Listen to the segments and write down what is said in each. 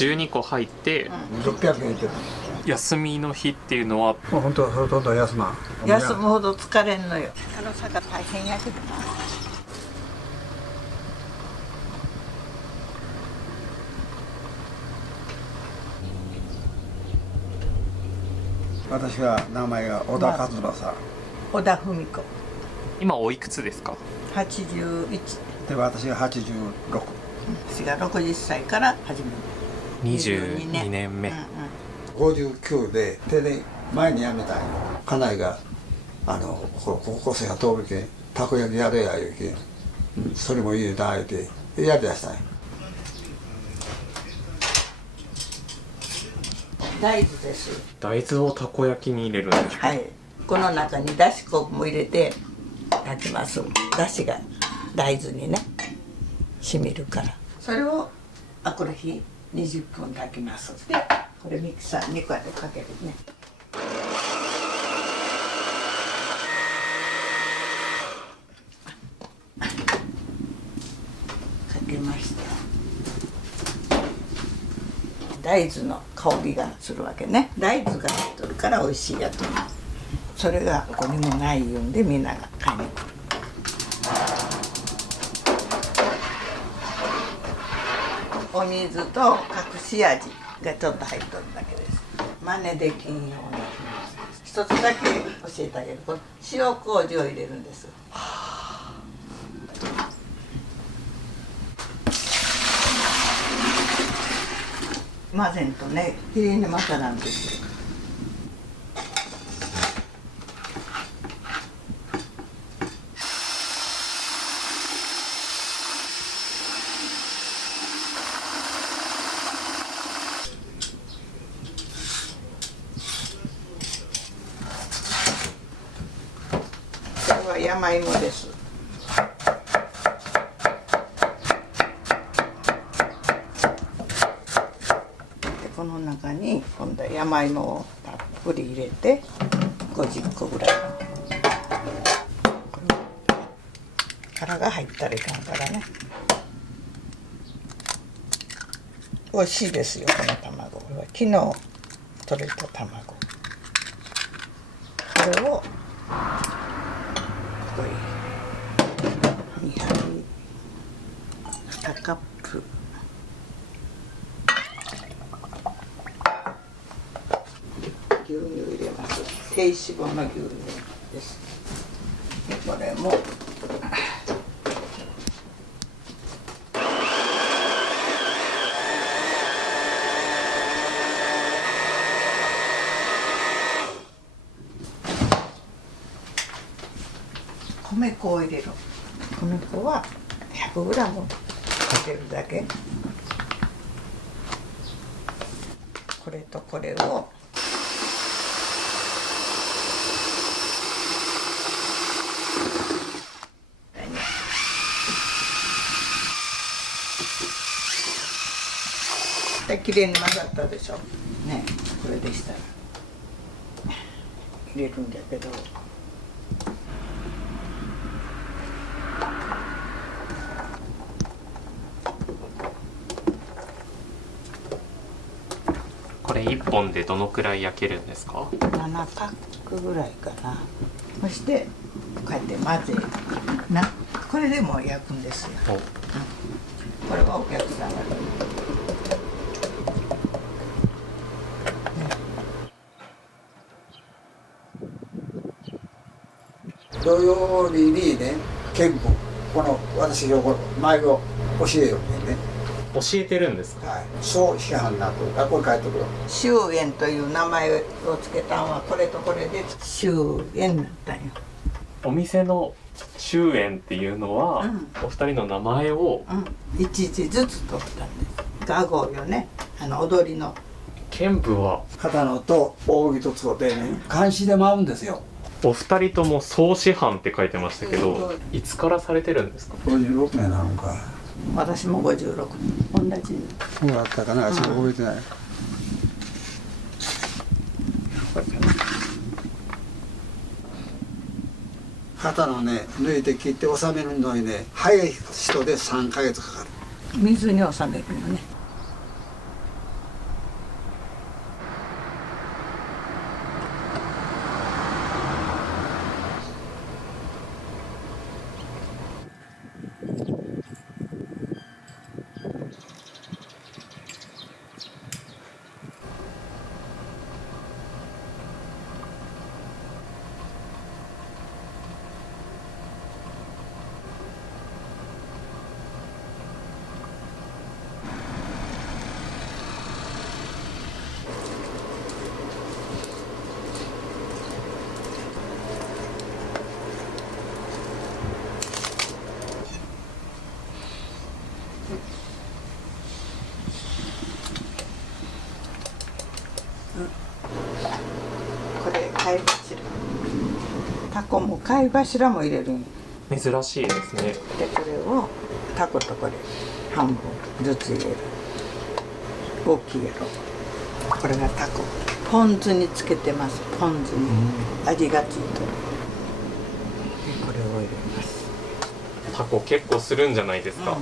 12個入って、600円って。休みの日っていうのはもう本当ほとんど休まん。休むほど疲れんのよ。坂大変やけどな。私は名前が小田和正。小田文子。今おいくつですか81。で私が86。私が60歳から始める。22年目。59で手で前に辞めたんよ。家内が高校生が通るけんたこ焼きやれや言うけん、それもいいな言うてやりだしたんよ。大豆です。大豆をたこ焼きに入れるんですか？はい。この中にだし粉も入れて炊きます。だしが大豆にね染みるから。それをこの日20分炊きます。でこれミキサーにこうやってかけるね。かけました。大豆の香りがするわけね。大豆が入っとるから美味しいやと思う。それがここにもないいうんでみんなが買いに来る。お水と隠し味がちょっと入っとるだけです。真似できんように一つだけ教えてあげる。これ塩麹を入れるんです。混ぜんとね、きれいに混ざらんですよ。これは山芋です。この中に今度は山芋をたっぷり入れて50個ぐらい殻が入ったらいかんからね。美味しいですよこの卵。これは昨日取れた卵。これをここへ2杯2カップ牛乳入れます。低脂肪の牛乳です。でこれも米粉を入れる。米粉は 100g かけるだけ。これとこれをきれいに混ざったでしょ。ね、これでしたら入れるんだけど。これ1本でどのくらい焼けるんですか？7パックぐらいかな。そしてこうやって混ぜな。これでもう焼くんですよ。これはお客さんが土曜日にね、憲法この私がこの前を教えようね。教えてるんですか？はい。そう批判なと学校に帰ってくる。終焉という名前をつけたのはこれとこれで終焉になったんよ。お店の終焉っていうのは、お二人の名前を、一字ずつ取ったんです。雅号よね。踊りの剣舞は片野と扇と使ってね、監視で回るんですよ。お二人とも総師範って書いてましたけど、いつからされてるんですか56年なのか。私も56年同じ。そうだったかな、ちょっと覚えてない。肩のね、抜いて切って収めるのにね、早い人で3ヶ月かかる。水に収めるのね。貝柱も入れるんよ。珍しいですね。でこれをタコとこれ半分ずつ入れる。大きいやろ。これがタコ。ポン酢につけてます。ポン酢に味がついてる。でこれを入れます。タコ結構するんじゃないですか。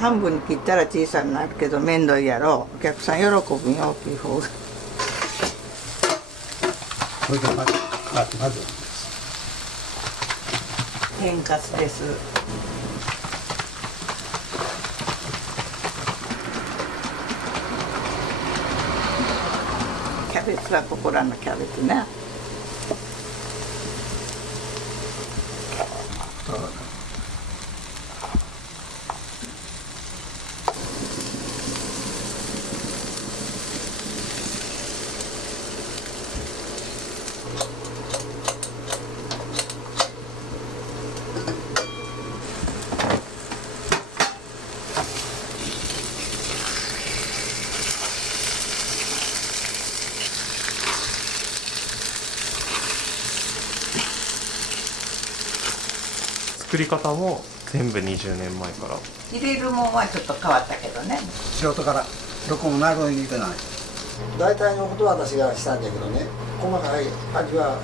半分に切ったら小さくなるけど面倒やろ。お客さん喜ぶんよ、大きい方が。これでまず天かすです。キャベツはここらのキャベツね。作り方も全部20年前から。入れるもんはちょっと変わったけどね。素人からどこもなるに似てない。大体のことは私がしたんだけどね、細かい味は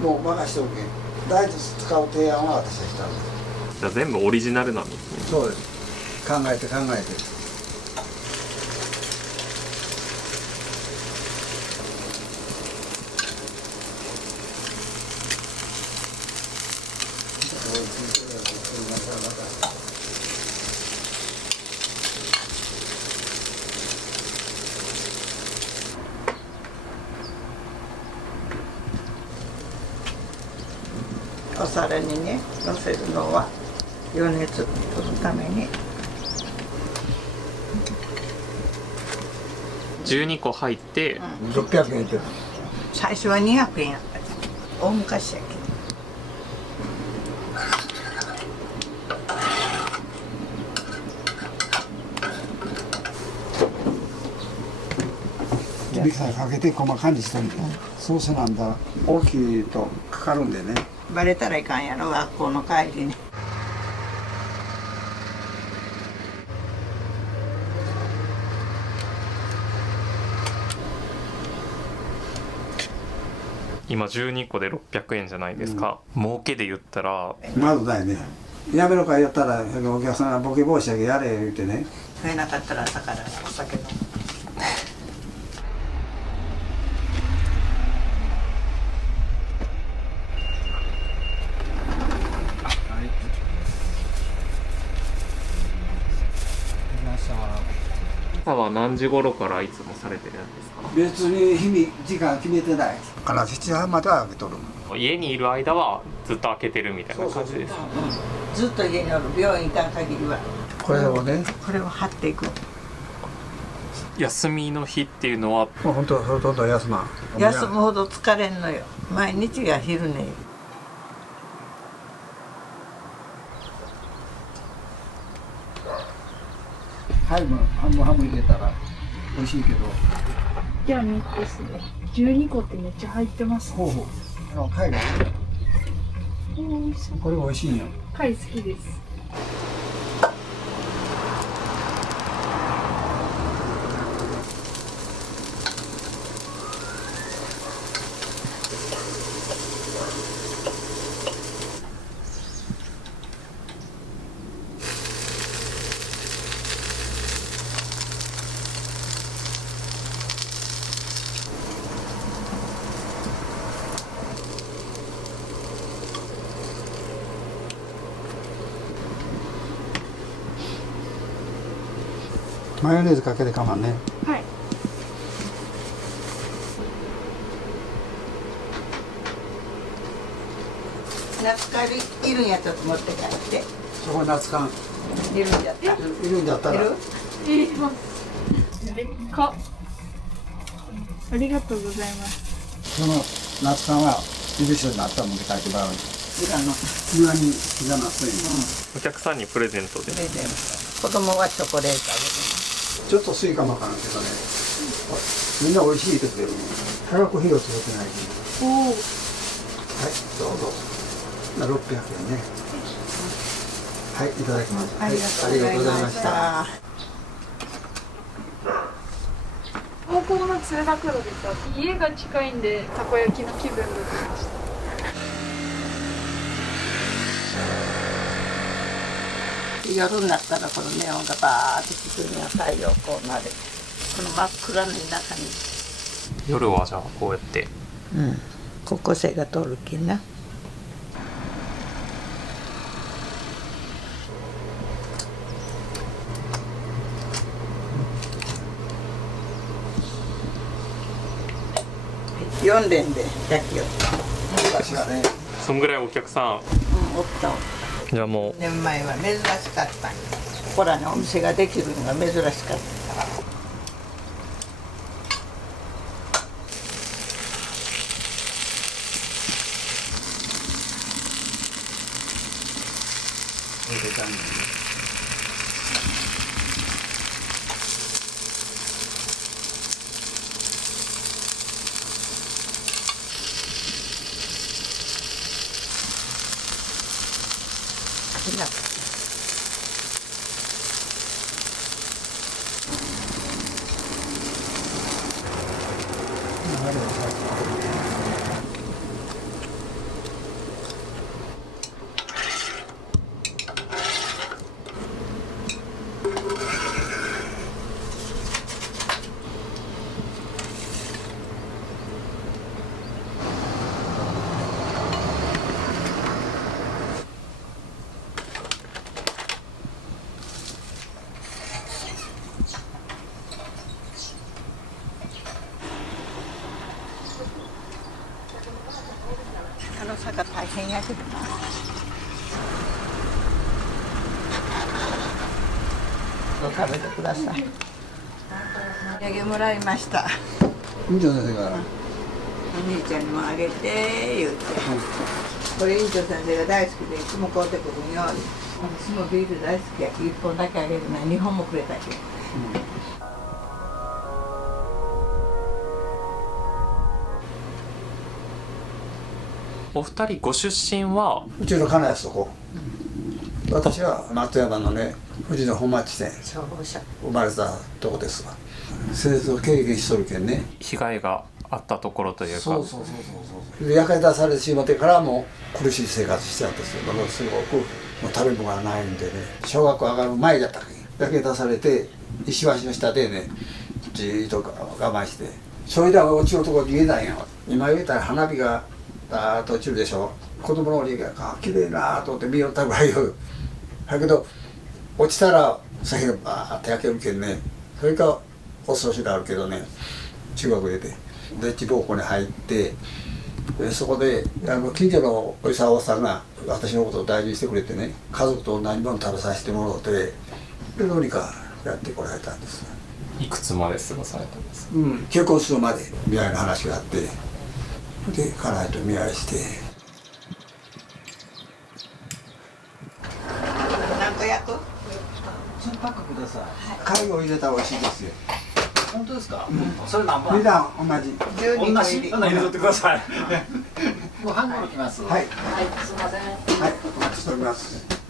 もう任しておけん。大豆使う提案は私がしたんです。じゃあ全部オリジナルなんですね。そうです。考えて。お皿にねのせるのは余熱取るために。12個入って、600円って。最初は200円やった大昔やけど。ミキサーかけて細かにしてみて、そうせなんだ大きいとかかるんでね。バレたらいかんやろ、学校の帰りに。今12個で600円じゃないですか。儲けで言ったらまずだよね。やめろかやったらお客さんがボケ防止だけやれ言ってね。増えなかったら朝からお酒飲む。朝は何時頃からいつもされてるんですか？別に時間決めてないから7時半までは開けとる。家にいる間はずっと開けてるみたいな感じです。ずっと家におる、病院行かん限りは。これをね、これを貼っていく。休みの日っていうのはもう本当ほとんど休まん。休むほど疲れんのよ。毎日が昼寝よ。はいも半分入れたら美味しいけど。じゃあ3つですね。12個ってめっちゃ入ってます。ほうほう。貝が美味しい。これ美味しいんよ。貝好きです。マヨネーズかけてかまんね。はい。夏カルいるんやったら持って帰って。そこ夏缶いるんやったら。いるんだったら。いる？入れます。でっか。ありがとうございます。その夏缶は水塩になったら持って帰ってもらう。いらんの。庭に膝なってんよ。お客さんにプレゼントで。プレゼント。子供はチョコレートあげる。ちょっとスイカもかんけどね。みんな美味しいって言ってる。化学肥料つけてない。おお。どうぞ。600円ね。はい、いただきます。ありがとうございました。高校の通学路でさ、家が近いんでたこ焼きの気分で来ました。夜になったらこのネオンがバーってつくには太陽光までこの真っ暗の中に夜はじゃあこうやって高校生が通るきな。4連で焼きよった。昔はね。そんぐらいお客さん、おったおった。じゃあもう年前は珍しかった。ここらにお店ができるのが珍しかった。坂大変やけどな。食べてください。お土産もらいました。院長先生から。お兄ちゃんにもあげて言うて。これ院長先生が大好きでいつも買うてくるよ。私もビール大好きやき1本だけあげるのに2本もくれたけ。お二人ご出身はうちの金谷そこ。私は松山のね、富士の本町店生まれたとこですわ。戦争経験しとるけんね。被害があったところというか、そうで焼け出されてしまってからも苦しい生活してたんですよ。ものすごくもう食べ物がないんでね、小学校上がる前だったっけ焼け出されて石橋の下でねじーっと我慢して、それではうちのところに言えないよ。今言えたら花火がダーッと落ちるでしょ。子供の折が綺麗なと思って見よったぐらいよ。だけど落ちたら酒がバーッと焼けるけんね、それから恐ろしがあるけどね、中学出てでっち奉公に入って、でそこで近所のおじさんおばさんが私のことを大事にしてくれてね、家族と何も食べさせてもらって、でどうにかやってこられたんです。いくつまで過ごされたんですか？結婚するまで見合いの話があって、で家内と見合いして。何個焼く？3パックください。貝を入れたら美味しいですよ。本当ですか？それ何番？値段同じ。12個入り。入れとってください。ご飯も来ます。はい。はい、すみません。はい、お待ちしております。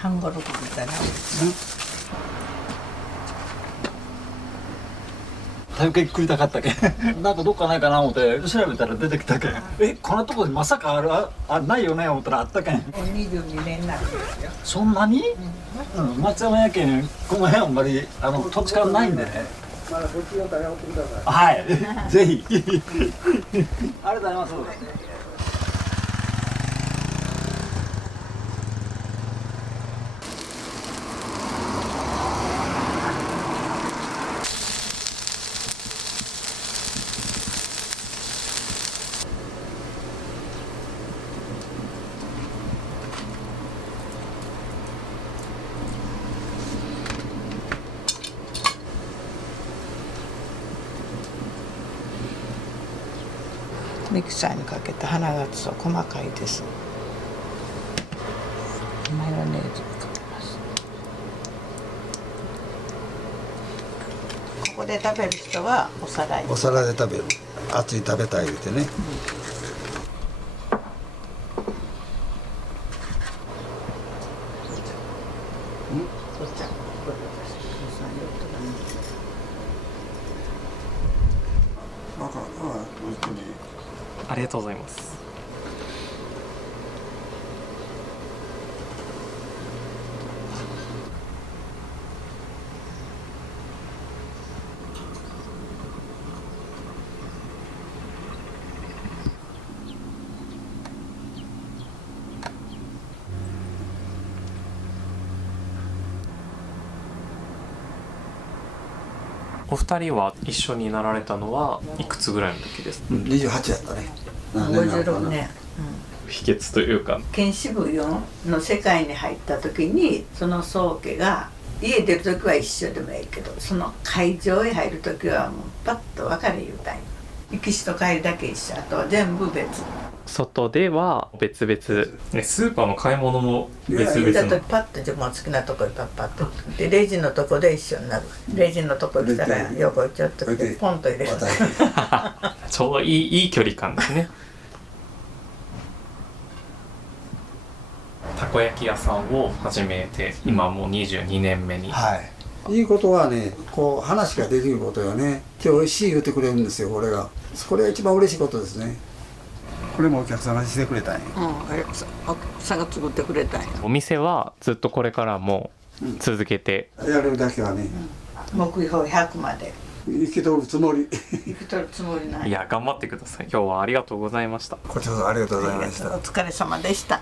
半ごろくみたいな。たい焼き食いたかったけんなんかどっかないかな思って調べたら出てきたけんこんなとこにまさかないよね思ったらあったけん。もう22年になるんですよ。そんなに、松山やけんこの辺あんまり土地勘ないんでね。まだこっちの種をってください。はいぜひありがとうございます。ミキサーにかけた花がつお細かいです。マヨネーズをかけます。ここで食べる人はお皿に。お皿で食べる。熱い食べたい言うてね。ありがとうございます。お二人は一緒になられたのはいくつぐらいの時ですか？28やったね。56年。秘訣というか剣士舞踊の世界に入った時にその宗家が家出る時は一緒でもいいけどその会場へ入る時はもうパッと分かれ言うたんよ。行きしと帰りだけ一緒、あとは全部別。外では別々、ね、スーパーの買い物も別々だとのパッと自分の好きなとこにパッパッとでレジのとこで一緒になる。レジのとこ来たら横ちょっと来てポンと入れる。ちょうどいい距離感ですね。たこ焼き屋さんを始めて今もう22年目に、いいことはね、こう話ができることよね。今日美味しい言ってくれるんですよ、これが一番嬉しいことですね。これもお客さんがしてくれたんや。お客さんが作ってくれたんや。お店はずっとこれからも続けて、やれるだけはね、目標100まで生きとるつもり。生きとるつもりない。いや頑張ってください。今日はありがとうございました。こちらこそありがとうございました。お疲れ様でした。